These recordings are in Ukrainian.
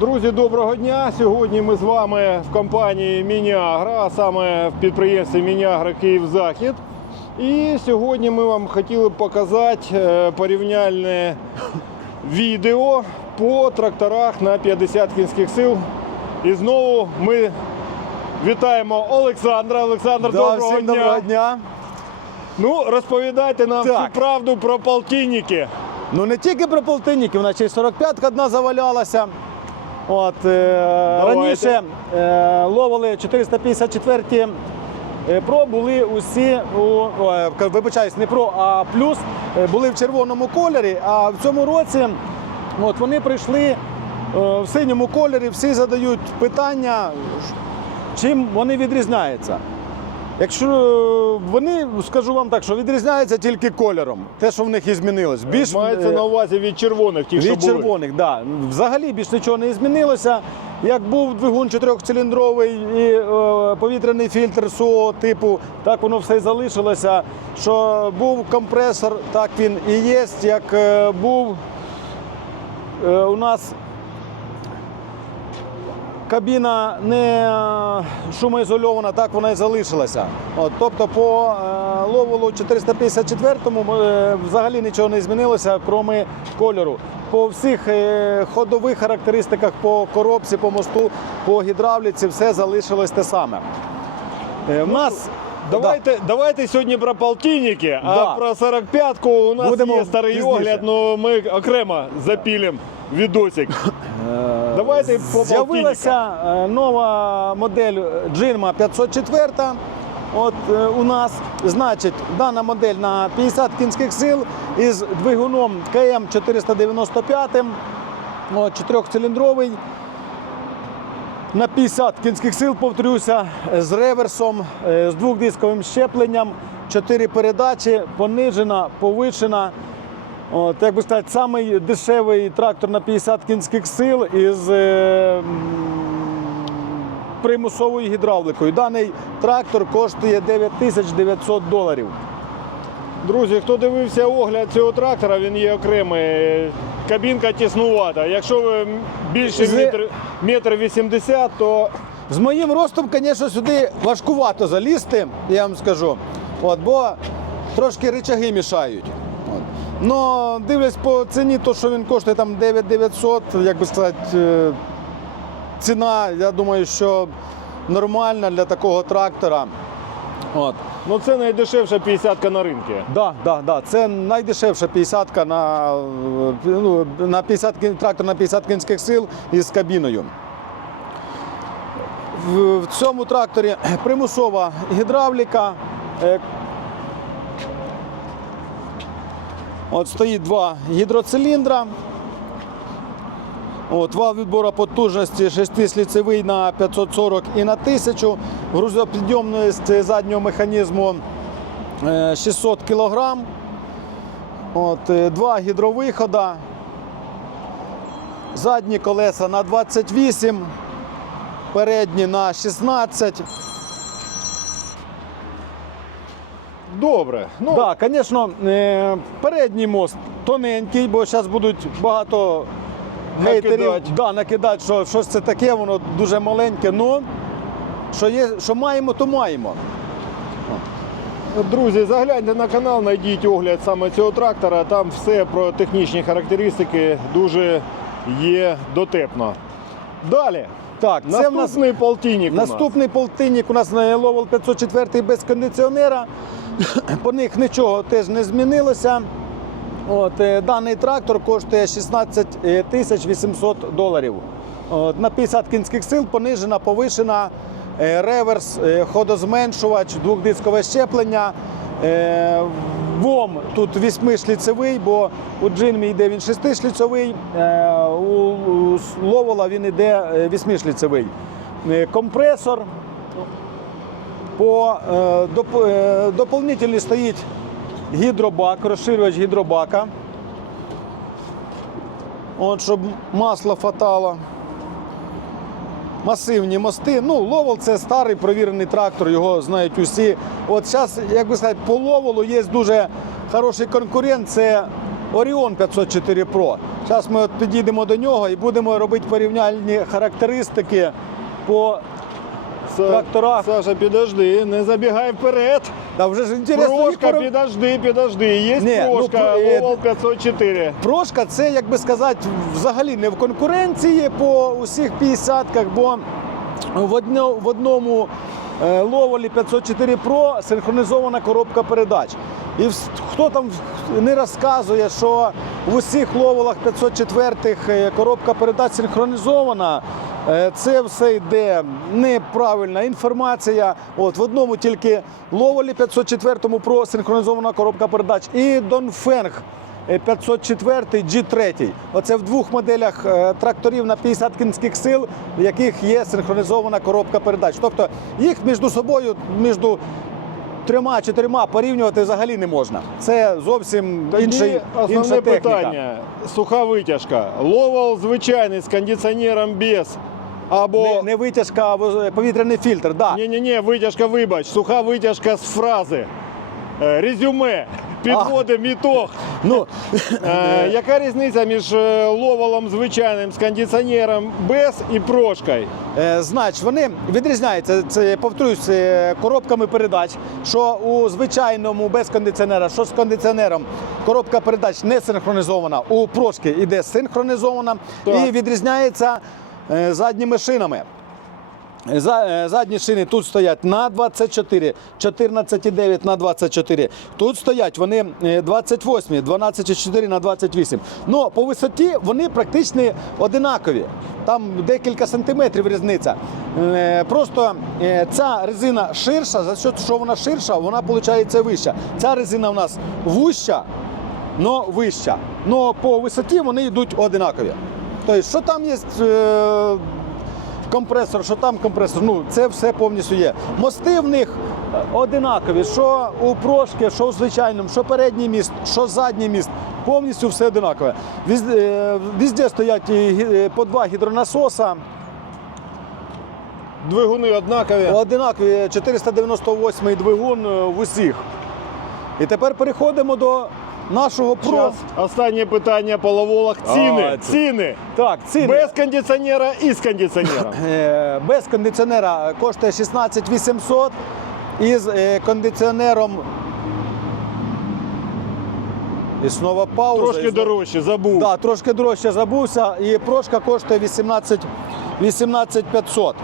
Друзі, доброго дня! Сьогодні ми з вами в компанії Мініагра, а саме в підприємстві Мініагра Київ Захід. І сьогодні ми вам хотіли показати е, порівняльне відео по тракторах на 50 кінських сил. І знову ми вітаємо Олександра. Олександр, Да, доброго всім дня. доброго дня. Ну, розповідайте нам Так. всю правду про полтинники. Ну не тільки про полтинників, наче й 45 одна завалялася. От, е, раніше е, ловили 454 е, про були усі у вибачаюсь, не про, а плюс були в червоному кольорі. А в цьому році от, вони прийшли в синьому кольорі, всі задають питання, чим вони відрізняються. Якщо вони, скажу вам так, що відрізняються тільки кольором, те, що в них і змінилось. Більш Мається е, на увазі від червоних, ті, що від були. червоних, да. Взагалі більш нічого не змінилося. Як був двигун чотирьохциліндровий і е, повітряний фільтр СУО типу, так воно все і залишилося. Що був компресор, так він і є. Як е, був е, у нас кабіна не е, шумоізольована, так вона і залишилася. От, тобто по е, ловолу 454-му е, взагалі нічого не змінилося, крім кольору. По всіх ходових характеристиках, по коробці, по мосту, по гідравліці, все залишилось те саме. Е, в нас Давайте, давайте сьогодні про полтинники, а про 45-ку у нас Будемо є старий пізніше. огляд, але ми окремо запілимо відосик. Давайте по. З'явилася е, нова модель Джинма 504. От е, у нас, значить, дана модель на 50 кінських сил із двигуном КМ 495, от, чотирьохциліндровий. На 50 кінських сил, повторюся, з реверсом, е, з двохдисковим щепленням, 4 передачі, понижена, повишена. От, як би сказати, самий дешевий трактор на 50 кінських сил із е, примусовою гідравликою. Даний трактор коштує 9900 доларів. Друзі, хто дивився огляд цього трактора, він є окремий. Кабінка тіснувата. Якщо ви більше З- метр, метр 80, то З моїм ростом, звісно, сюди важкувато залізти, я вам скажу. От, бо трошки рычаги мішають. Но дивлюсь по ціні, то що він коштує там 9900, як би сказати, е, ціна, я думаю, що нормальна для такого трактора. От. ну, це найдешевша 50-ка на ринку. Да, да, да. Це найдешевша 50-ка на, е, ну, на 50 трактор на 50 кінських сил із кабіною. В, в цьому тракторі примусова гідравліка. Е, От стоїть два гідроциліндра. От, вал відбору потужності 6-сліцевий на 540 і на 1000. Грузопідйомність заднього механізму е, 600 кг. От, е, два гідровихода. Задні колеса на 28, передні на 16. Добре. Ну, Так, да, звісно, е, передній мост тоненький, бо зараз будуть багато хейтерів Накидать. да, накидати, що щось це таке, воно дуже маленьке. Ну, що, є, що маємо, то маємо. Друзі, загляньте на канал, знайдіть огляд саме цього трактора. Там все про технічні характеристики дуже є дотепно. Далі. Так, це в нас Наступний полтинник. у нас. Наступний полтинник у нас на Ловел 504 без кондиціонера. По них нічого теж не змінилося. От, е, даний трактор коштує 16 тисяч 800 доларів. От, на 50 кінських сил понижена, повишена, е, реверс, е, ходозменшувач, двохдискове щеплення. Е, ВОМ тут 8-шліцевий, бо у джинмі йде він 6-шліцевий, е, у, Ловола він йде 8-шліцевий. Е, Компресор. По е, е, доповнительно стоїть гідробак, розширювач гідробака. От, щоб масло фатало. Масивні мости. Ну, Ловол це старий провірений трактор, його знають усі. От зараз, як би сказати, по Ловолу є дуже хороший конкурент, це Orion 504 Pro. Зараз ми от підійдемо до нього і будемо робити порівняльні характеристики по Тракторах. Саша, підожди, не забігай вперед. Та вже ж інтересно. Прошка, поров- підожди, підожди. Є Ні, ну, прошка, про- е, 504. Прошка це, як би сказати, взагалі не в конкуренції по усіх 50-ках, бо в, одно, в одному ловолі 504 Pro синхронізована коробка передач. І хто там не розказує, що в усіх ловолах 504 е, коробка передач синхронізована. е, Це все йде неправильна інформація. От в одному тільки ловолі 504 Pro синхронізована коробка передач і Донфенг Е, 504 G3. Оце в двох моделях е, тракторів на 50 кінських сил, в яких є синхронізована коробка передач. Тобто їх між собою, між трьома-чотирма порівнювати взагалі не можна. Це зовсім Тоді інший, основне інша техніка. питання. Суха витяжка. Ловол звичайний з кондиціонером без. Або Не, не витяжка, а повітряний фільтр. Да. ні, ні, ні, витяжка, вибач, суха витяжка з фрази. Е, Резюме. Підводимо ітог. Ну, Е, яка різниця між е, ловолом звичайним з кондиціонером без і прошкою? Е, Значить, вони відрізняються, це, повторюсь, коробками передач, що у звичайному без кондиціонера, що з кондиціонером коробка передач не синхронізована, у прошки йде синхронізована Так. і відрізняється е, задніми шинами. Е, Задні шини тут стоять на 24, 14,9 на 24. Тут стоять вони е, 28, 12,4 на 28. Ну, по висоті вони практично одинакові. Там декілька сантиметрів різниця. Е, Просто е, ця резина ширша, за що, що вона ширша, вона виходить вища. Ця резина в нас вуща, но вища. Но по висоті вони йдуть одинакові. Тобто, що там є. Компресор, що там компресор, ну це все повністю є. Мости в них е, одинакові, що у прошки, що у звичайному, що передній міст, що задній міст. Повністю все одинакове. Е, стоять і гі- е, по два гідронасоса, Двигуни однакові. одинакові 498 двигун в усіх. І тепер переходимо до нашого про. Останнє питання по ловолах. Ціни. А, це- Ціни. Так, ціни. Без кондиціонера і з кондиціонером. Е, без кондиціонера коштує 16 800 і з е, кондиціонером. І знову пауза. Трошки знову- дорожче, забув. Да, трошки дорожче забувся. І прошка коштує 18 18 500.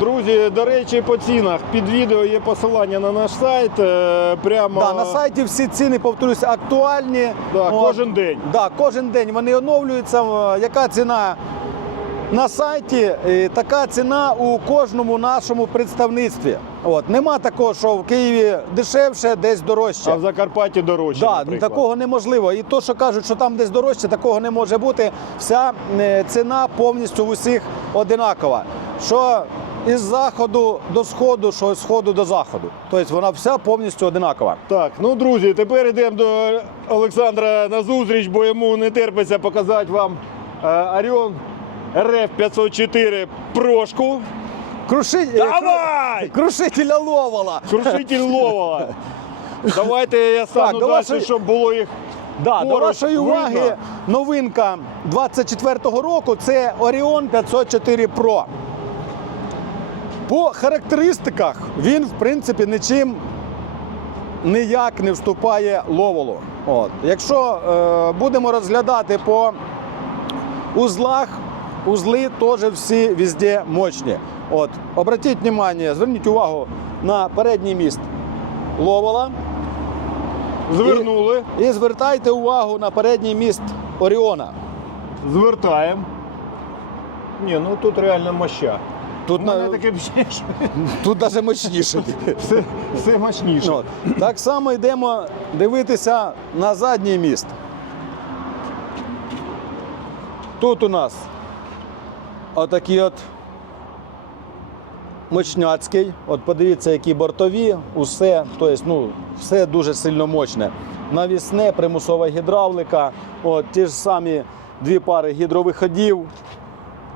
Друзі, до речі, по цінах під відео є посилання на наш сайт. е, Прямо Да, на сайті всі ціни, повторюся, актуальні. Да, От. кожен день. Да, кожен день вони оновлюються. Е, Яка ціна на сайті, така ціна у кожному нашому представництві. От. Нема такого, що в Києві дешевше, десь дорожче. а в Закарпатті дорожче. Да, наприклад. такого неможливо. І то, що кажуть, що там десь дорожче, такого не може бути. Вся е, ціна повністю в усіх одинакова. Що із заходу до сходу, що з сходу до заходу. Тобто вона вся повністю одинакова. Так, ну друзі, тепер йдемо до Олександра на зустріч, бо йому не терпиться показати вам Оріон РФ 504 прошку. Крушить, е, Давай! кру- крушителя ловала. Крушитель Ловола. Давайте я стану Так, далі, щоб було їх. Да, до вашої уваги видно. новинка 24-го року це Orion 504 Pro. По характеристиках він, в принципі, нічим ніяк не вступає ловолу. От. Якщо е, будемо розглядати по узлах, узли теж всі везде мощні. От. Обратіть увагу, зверніть увагу на передній міст ловола. Звернули, І звертайте увагу на передній міст Оріона. звертаємо. Ні, ну тут реально моща. Тут, У мене на, таке що тут навіть мощніше. все, все мощніше. От. Так само йдемо дивитися на задній міст. Тут у нас отакий от мощняцький. От подивіться, які бортові, усе, тобто, ну, все дуже сильно мощне. Навісне, примусова гідравлика, от, ті ж самі дві пари гідровиходів.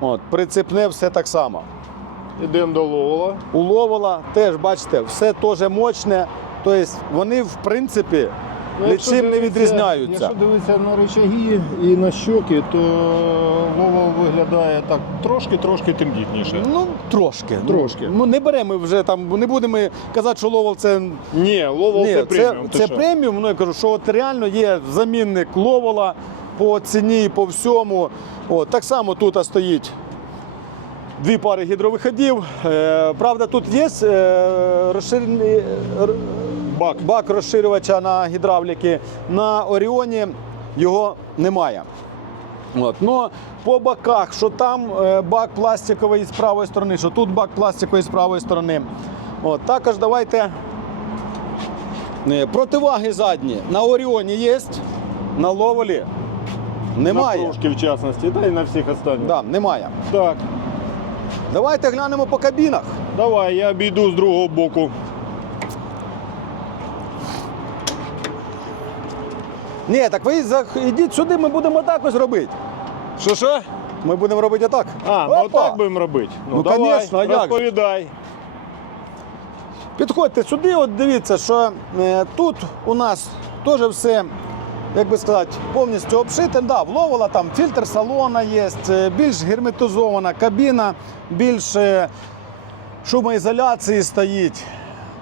От, прицепне все так само. Йдемо до Ловола. У Ловола теж, бачите, все теж мощне. Тобто вони, в принципі, Ну, нічим не відрізняються. Якщо дивитися на рычаги і на щоки, то Вова виглядає так трошки-трошки тендітніше. Ну, трошки. Трошки. Ну, не беремо вже там, не будемо казати, що ловол це. Ні, Ловол Ні, це це, преміум. ти це преміум. Ну я кажу, що от реально є замінник ловола по ціні, по всьому. От, так само тут стоїть дві пари гідровиходів. Е, правда, тут є е, розширений Бак. бак розширювача на гідравліки. На Оріоні його немає. От. Но по боках, що там е, бак пластиковий з правої сторони, що тут бак пластиковий з правої сторони. От. Також давайте противаги задні. На Оріоні є, на Ловолі немає. На кружки, в частності, та й на всіх останніх. Да, немає. Так, Давайте глянемо по кабінах. давай, я обійду з другого боку. Ні, так ви йдіть сюди, ми будемо так ось робити. Що що? Ми будемо робити отак. А, ну Опа! так будемо робити. Ну, давай, конечно, а як же? розповідай. Підходьте сюди, от дивіться, що е, тут у нас теж все, як би сказати, повністю обшите. Да, вловила там фільтр салона є, е, більш герметизована кабіна, більш е, шумоізоляції стоїть.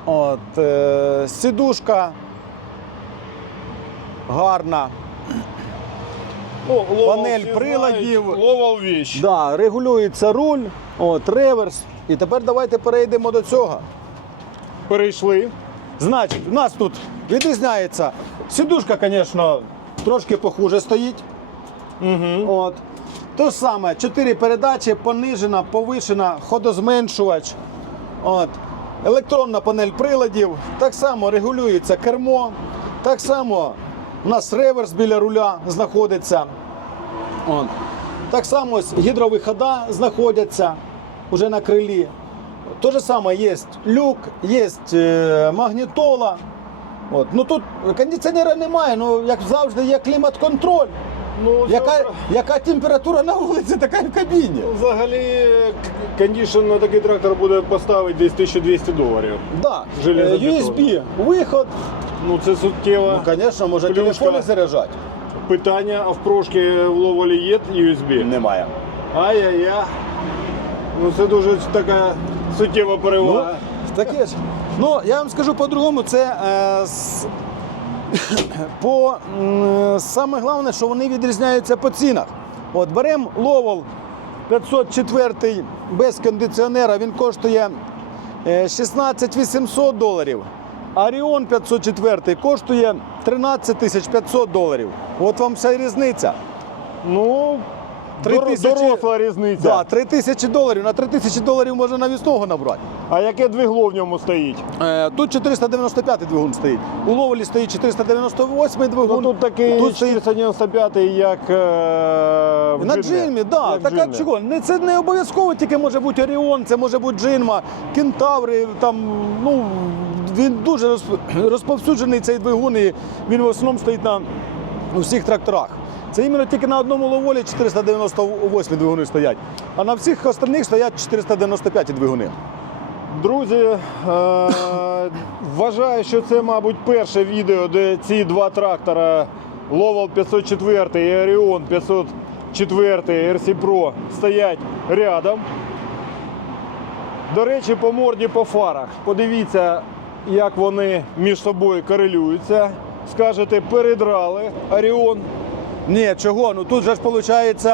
От, е, сідушка гарна. Ну, Панель приладів. знають. Да, регулюється руль, от, реверс. І тепер давайте перейдемо до цього. Перейшли. Значить, у нас тут відрізняється. Сідушка, звісно, трошки похуже стоїть. Угу. От. Те ж саме, чотири передачі, понижена, повишена, ходозменшувач. От. Електронна панель приладів. Так само регулюється кермо. Так само у нас реверс біля руля знаходиться. От. Так само гідровихода знаходяться вже на крилі. Те же саме є люк, є е, магнітола. От. Ну тут кондиціонера немає, ну як завжди є клімат-контроль. Ну, Яка, це- яка температура на вулиці, така і в кабіні. Взагалі, кондішн на такий трактор буде поставити десь 1200 доларів. Да. Е, USB, виход. Ну це суттєво. Ну, звісно, може Ключка. телефони заряджати. Питання, а в прошки в Ловолі є USB? Немає. Ай-яй-яй. Ну це дуже така суттєва Ну, перевага. таке ж. Ну, я вам скажу по-другому, це е, с- по м, саме головне, що вони відрізняються по цінах. От беремо Ловол 504 без кондиціонера, він коштує е, 16 800 доларів. Аріон 504 коштує 13 тисяч 500 доларів. От вам вся різниця. Ну, Три дор- тисячі- доросла різниця. Да, 3 тисячі доларів. На 3 тисячі доларів можна навісного набрати. А яке двигло в ньому стоїть? Е, Тут 495 двигун стоїть. У Ловелі стоїть 498 двигун. Ну тут такий Тут стоїть 495, як е, в на Джинмі. джинмі, да. Як Так а Джинмі. чого? Не це не обов'язково тільки може бути Оріон, це може бути Джинма, Кентаври. Там ну він дуже розп- розповсюджений цей двигун, і він в основному стоїть на всіх тракторах. Це іменно тільки на одному ловолі 498 двигуни стоять, а на всіх остальних стоять 495 двигуни. Друзі, е, вважаю, що це, мабуть, перше відео, де ці два трактора Lowell 504 і Orion 504 RC Pro стоять рядом. До речі, по морді по фарах. Подивіться, як вони між собою корелюються. Скажете, передрали Оріон. Ні, чого? Ну тут же ж виходить,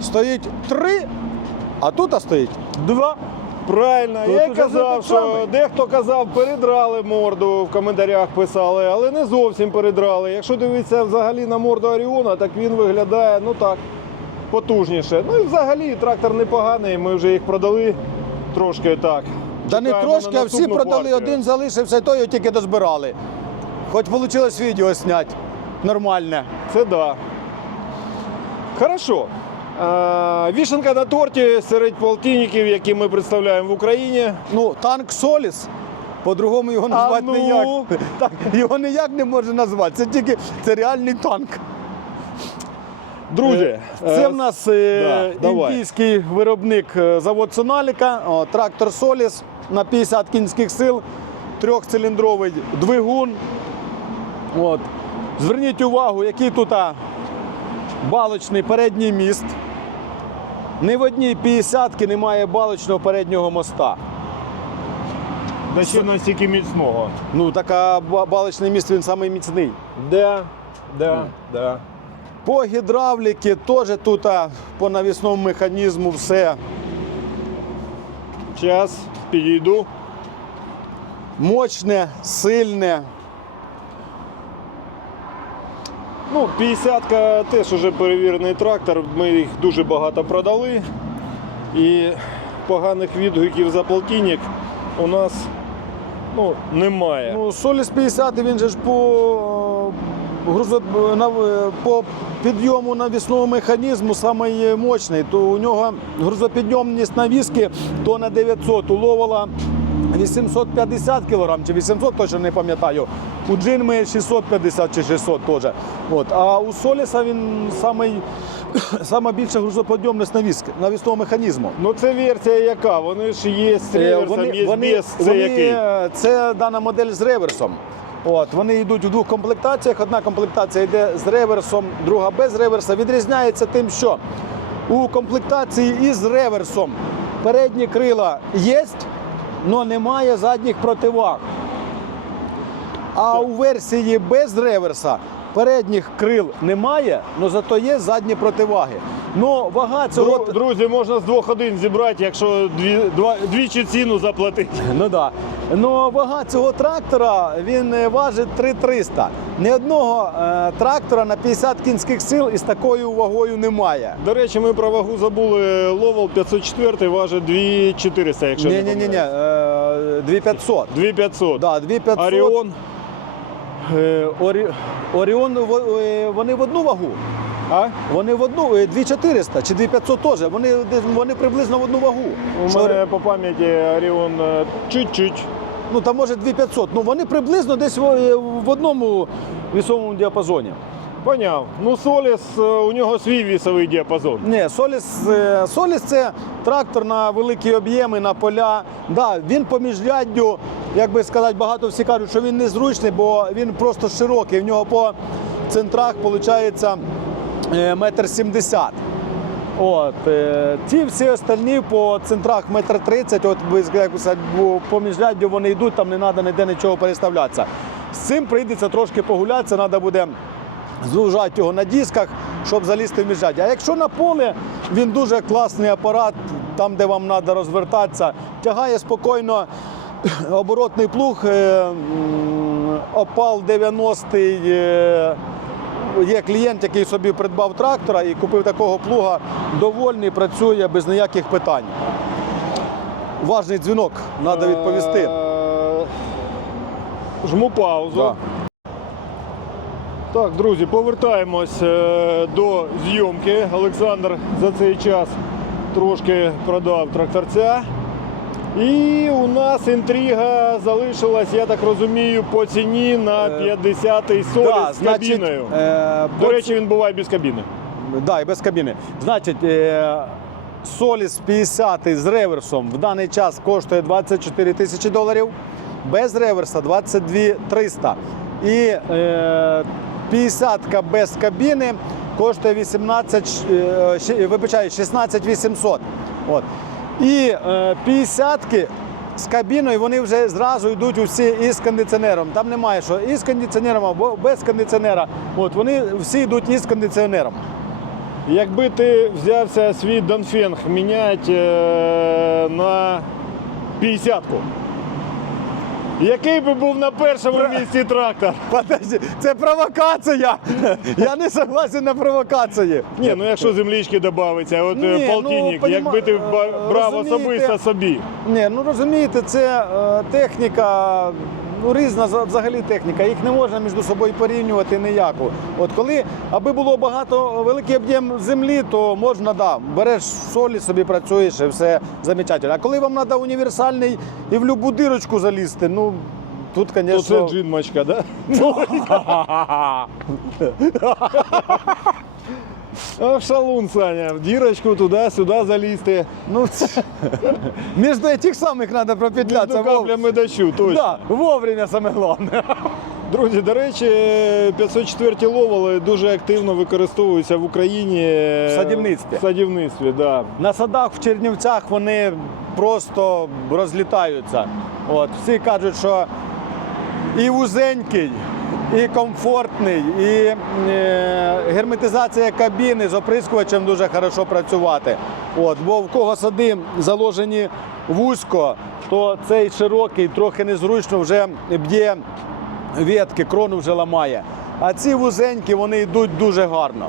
стоїть три, а тут стоїть два. Правильно, Тут я й уже казав, що дехто казав, передрали морду, в коментарях писали, але не зовсім передрали. Якщо дивитися взагалі на морду Оріона, так він виглядає ну так, потужніше. Ну і взагалі трактор непоганий, ми вже їх продали трошки так. Та не Чекаємо трошки, на а всі наступну продали, партію. один залишився, той його тільки дозбирали. Хоч вийшло відео зняти. Нормальне. Це да. Хорошо. Вішенка на торті серед полтинників, які ми представляємо в Україні. Ну, танк Соліс. По-другому його назвати ну? ніяк. Так, його ніяк не можна назвати. Це тільки це реальний танк. Друзі, Це е, в нас е, да, давай. індійський виробник е, завод Соналіка, трактор Соліс на 50 кінських сил, трьохциліндровий двигун. От. Зверніть увагу, який тут балочний передній міст. Ні в одній 50-ки немає балочного переднього моста. Да ще настільки міцного. Ну, така ба- балочний міст він самий міцний. Да, да, да. По гідравліки теж тут по навісному механізму все. Час підійду. Мощне, сильне. Ну, 50-ка теж уже перевірений трактор. Ми їх дуже багато продали. І поганих відгуків за полтинник у нас ну, немає. Ну, Соліс 50 він же ж по, е, грузо, е, по підйому навісного механізму самий мощний. То у нього грузопідйомність навіски то на 900, у ловола 850 кг чи 800, точно не пам'ятаю. У Джинми 650 чи 600 теж. От. А у Соліса він самий, сама більша грузопідйомність навіски, навісного механізму. Ну це версія яка? Вони ж є з Е, реверсом, є без. Це який? е, це дана модель з реверсом. От, вони йдуть у двох комплектаціях. Одна комплектація йде з реверсом, друга без реверса. Відрізняється тим, що у комплектації із реверсом передні крила є, але немає задніх противаг. А у версії без реверса передніх крил немає, але зато є задні противаги. Ну, вага цього. Дру- Друзі, можна з двох один зібрати, якщо дві, два, двічі ціну заплатити. Ну да. Ну вага цього трактора він е, важить 3300. Ні одного е, трактора на 50 кінських сил із такою вагою немає. До речі, ми про вагу забули. Ловел 504 важить 2400, якщо Ні, не ні, ні, ні, помиляюсь. 2500. 2500. Да, 2500. Оріон. Е, Орі... Оріон е, вони в одну вагу. А? Вони в одну е, 2400 чи 2500 теж. Вони, вони приблизно в одну вагу. У Що мене по пам'яті Оріон е, чуть-чуть. Ну там може 2500. Ну вони приблизно десь в, е, одному вісовому діапазоні. Поняв. Ну, Соліс, е, у нього свій вісовий діапазон. Ні, Соліс, е, Соліс це трактор на великі об'єми, на поля. Да, він по міжряддю, як би сказати, багато всі кажуть, що він незручний, бо він просто широкий. В нього по центрах виходить метр сімдесят. От, е, ті всі остальні по центрах метр тридцять, от ви як би сказати, бо по міжряддю вони йдуть, там не треба ніде нічого переставлятися. З цим прийдеться трошки погулятися, треба буде звужати його на дисках, щоб залізти в міжряддя. А якщо на поле, він дуже класний апарат, там, де вам треба розвертатися, тягає спокійно оборотний плуг, е, опал 90-й. е, Є клієнт, який собі придбав трактора і купив такого плуга, довольний, працює без ніяких питань. Важний дзвінок, треба відповісти. Жму паузу. Да. Так, друзі, повертаємось е, до зйомки. Олександр за цей час трошки продав тракторця. І у нас інтрига залишилась, я так розумію, по ціні на 50-й соліс Да, з кабіною. е, До по речі, він буває без кабіни. Да, і без кабіни. Значить, е, Соліс 50 з реверсом в даний час коштує 24 тисячі доларів, без реверса 22 300. І е, 50 без кабіни коштує 18, е, вибачаю, 16 800. От. І 50-ки з кабіною вони вже зразу йдуть усі із кондиціонером. Там немає що із кондиціонером або без кондиціонера. От вони всі йдуть із кондиціонером. Якби ти взявся свій Донфенг міняти е, на 50-ку, який би був на першому місці трактор? Подожди, це провокація. Я не согласен на провокації. Ні, ну якщо землічки додається, от Ні, Ні, ну, полтинник, понімаю, якби ти е, брав розумієте. особисто собі. Ні, ну розумієте, це е, техніка. Ну, різна взагалі техніка, їх не можна між собою порівнювати ніяку. От коли, аби було багато великий об'єм землі, то можна, да, береш солі, собі працюєш і все замечательно. А коли вам треба універсальний і в будь-яку дирочку залізти, ну тут, То звісно. це джинмачка, да? А в шалун, Саня, в дірочку туди-сюди залізти. Ну. Між тих самих треба пропетлятися. Ну, каплями дощу, точно. Да, вовремя саме головне. Друзі, до речі, 504 ловали дуже активно використовуються в Україні В садівництві. В садівництві, да. На садах в Чернівцях вони просто розлітаються. От, всі кажуть, що і вузенький, і комфортний, і е, герметизація кабіни з оприскувачем дуже хорошо працювати. От, бо в кого сади заложені вузько, то цей широкий трохи незручно вже б'є ветки, крону вже ламає. А ці вузенькі вони йдуть дуже гарно.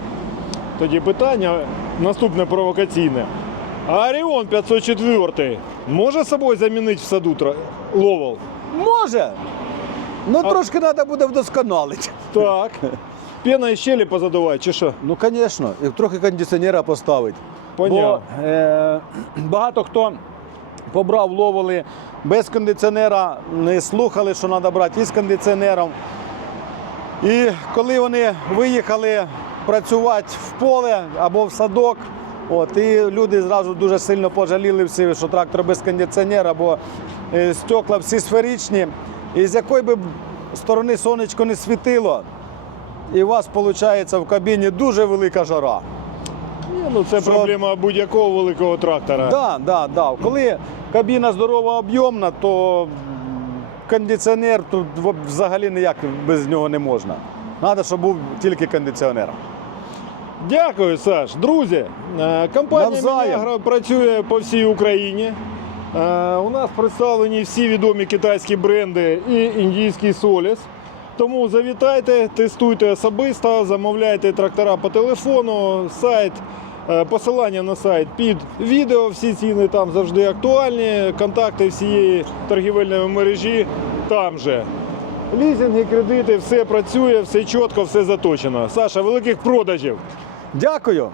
Тоді питання наступне провокаційне. А Оріон 504 може собою замінити в саду ловол? Може. Ну, трошки треба буде вдосконалити. Так. Пена і щелі позадувати, чи що? Ну, звісно, і трохи кондиціонера поставити. Понятно. Бо е, багато хто побрав, ловили без кондиціонера, не слухали, що треба брати із кондиціонером. І коли вони виїхали працювати в поле або в садок, от, і люди зразу дуже сильно пожаліли всі, що трактор без кондиціонера, бо е, стекла всі сферичні. І з якої би сторони сонечко не світило, і у вас виходить в кабіні дуже велика жара. Ні, ну це Що? проблема будь-якого великого трактора. Да, да, да. Коли кабіна здорова об'ємна, то кондиціонер тут взагалі ніяк без нього не можна. Треба, щоб був тільки кондиціонер. Дякую, Саш. Друзі, е, компанія Навзаєм. Працює по всій Україні. Е, У нас представлені всі відомі китайські бренди і індійський Соліс. Тому завітайте, тестуйте особисто, замовляйте трактора по телефону, сайт, е, посилання на сайт під відео. Всі ціни там завжди актуальні. Контакти всієї торгівельної мережі там же. Лізинги, кредити, все працює, все чітко, все заточено. Саша, великих продажів. Дякую.